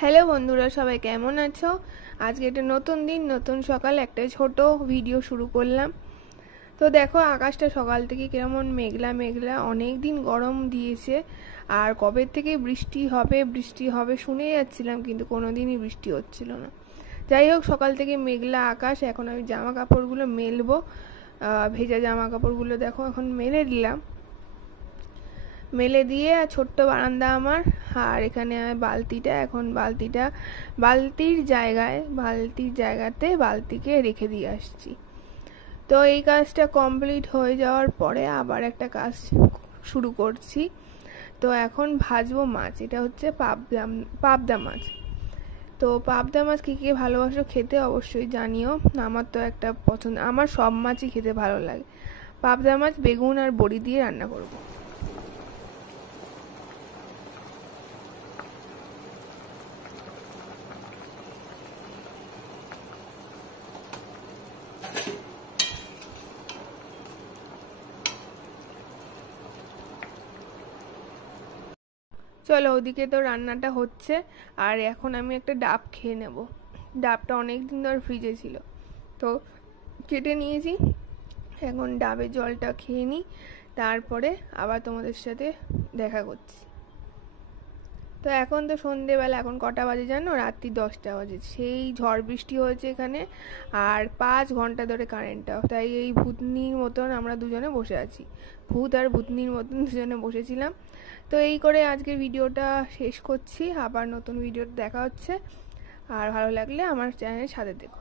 Hello বন্ধুরা, সবাই কেমন আছো? আজকে একটা নতুন দিন, নতুন সকাল, একটা ছোট ভিডিও শুরু করলাম। তো দেখো আকাশটা সকাল থেকে কেমন মেঘলা মেঘলা, অনেক দিন গরম দিয়েছে। আর কবে থেকে বৃষ্টি হবে বৃষ্টি হবে শুনে যাচ্ছিলাম, কিন্তু কোনো দিনই বৃষ্টি হচ্ছিল না। যাই হোক, সকাল থেকে মেঘলা আকাশ। এখন আমি জামা কাপড়গুলো মেলবো। ভেজা জামা কাপড়গুলো দেখো এখন মেলে দিলাম। মেলে দিয়ে ছোট্ট বারান্দা আমার, আর এখানে বালতিটা, এখন বালতির জায়গাতে বালতিকে রেখে দিয়ে আসছি। তো এই কাজটা কমপ্লিট হয়ে যাওয়ার পরে আবার একটা কাজ শুরু করছি। তো এখন ভাজবো মাছ। এটা হচ্ছে পাবদা মাছ। তো পাবদা মাছ কে কে ভালোবাসো খেতে অবশ্যই জানিও। আমার তো একটা পছন্দ, আমার সব মাছই খেতে ভালো লাগে। পাবদা মাছ বেগুন আর বড়ি দিয়ে রান্না করবো। চলো, ওদিকে তো রান্নাটা হচ্ছে, আর এখন আমি একটা ডাব খেয়ে নেব। ডাবটা অনেক দিন ধরে ফ্রিজে ছিল, তো কেটে নিয়েছি। এখন ডাবের জলটা খেয়ে নিই, তারপরে আবার তোমাদের সাথে দেখা করছি। তো এখন তো সন্ধেবেলা, এখন কটা বাজে জানো? রাত্রি 10টা বাজে। সেই ঝড় বৃষ্টি হয়েছে এখানে, আর 5 ঘন্টা ধরে কারেন্টটা। তাই এই ভূতনির মতন আমরা দুজনে বসে আছি, ভূত আর ভূতনির মতন দুজনে বসেছিলাম। তো এই করে আজকে ভিডিওটা শেষ করছি। আবার নতুন ভিডিও দেখা হচ্ছে, আর ভালো লাগলে আমার চ্যানেলের সাথে দেখো।